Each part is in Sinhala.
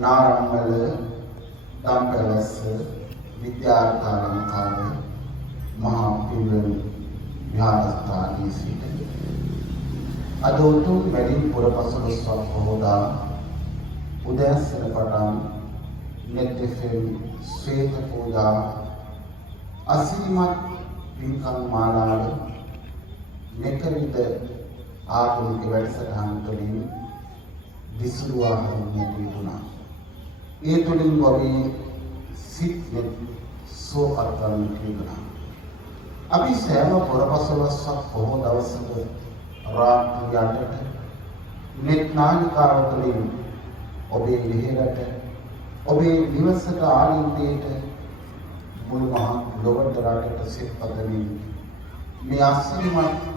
නාරම්මල දම්පැලස්ස විද්‍යාර්ථාලංකාර මහා පිරිවෙන් විහාරස්ථානයේ සිට අද උතුම් මැදින් පුරපසළොස්වක පොහොදා උදෑසන පටන් නෙත් FM ශ්වේත පූජා අසිරිමත් පින්කම් මාලාව මෙකවිද ආගමික වැඩසටහන් තුළින් විසුරුවා හැරෙන්නට යෙදුණා. ඒ තුළින් ඔබේ සිත් සුවපත් කරන්නට යෙදුණා. අපි සෑම පුරපසළොස්වක පොහොය දවසක රාත්‍රී 8ට නෙත් නාලිකාව තුළින් ඔබේ විහෙරට ඔබේ නිවසට ආනන්දයට මුළු මහත් ලොවට රටට සිත් පදමින් මේ අසිරිමත්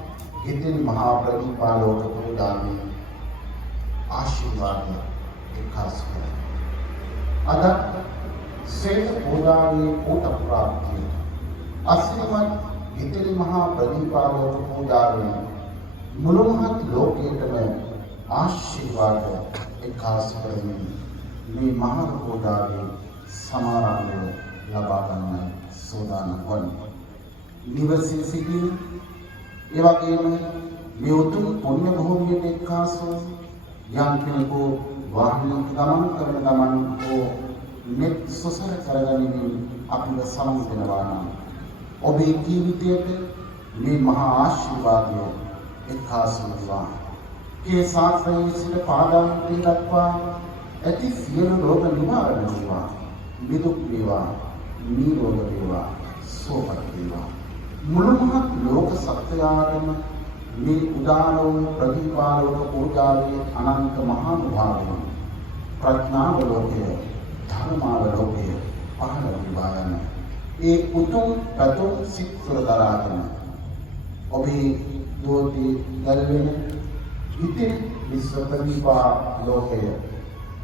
හිතෙන් මහා ප්‍රතිපාලෝක පූජාවේ ආශිර්වාදය එක්කාසු කරයි. අද ශ්‍රේත පූජාවේ කොට ප්‍රාප්තිය අසිරිමත් හිතෙන් මහා ප්‍රතිපාලෝක පූජාවේ මුළු මහත් ලෝකයටම ආශිර්වාද එක්කාසු කරමින් මේ මහා පූජාවේ සමාරම්භය ලබා ගන්න සෝදානම් වන නිවසේ සිටින ඒ වගේම මේ උතුම් පුණ්‍ය භූමියට එක්කාසු යම් කෙනෙකු වාහනයක ගමන් කරන හෝ නෙත් සොසර කරගනිමින් අපිව සමන්දනවා නම් ඔබේ ජීවිතයට මේ මහා ආශිර්වාදය එක්කාසු වෙනවා. ඒ සාත්‍රයේ සිට පාදාන්තය දක්වා ඇති සියලු රෝග නිවාරණය වේවා. නිදුක් වේවා, නිරෝග වේවා, සුවපත් වේවා. මුළු මහත් ලෝක සත්‍යයන්ම මේ උදාන වූ ප්‍රතිපාලක පූජාවේ අනන්ත මහානුභාවයෙන් ප්‍රඥාව ලෝකය, ධර්මාව ලෝකය පහළ වේවා යන ඒ උතුම් පැතුම් සිත් සුරදරාගෙන ඔබේ දෝති දල්වෙන ඉතින් විශ්ව ප්‍රතිපා ලෝකය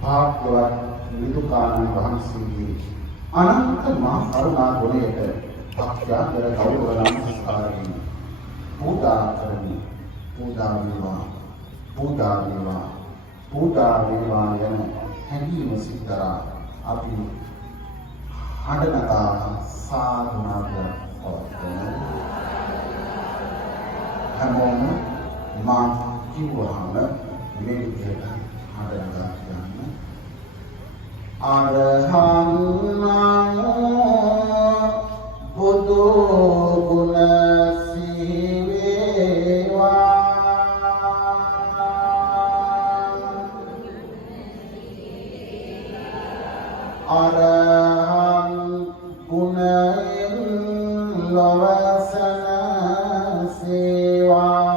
භාග්‍යවත් නිදුකානන් වහන්සේගේ අනන්ත මහා කරුණා ගුණයට භක්ත්‍යාදර ගෞරව නමස්කාරයෙන් පූජා කරමි. පූජා වේවා, පූජා වේවා, පූජා වේවා යන හැඟීම සිද්දරා අපි හඬනගා සාධනාව පවත්වමු. හැමෝම මා කිව්වහම මේ විදිහට හඬනගා කියන්න. අරහං නමෝ බුදු ගුණ සිවේවා අරහං ගුණයෙන් ලවසන සේවා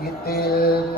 Kitil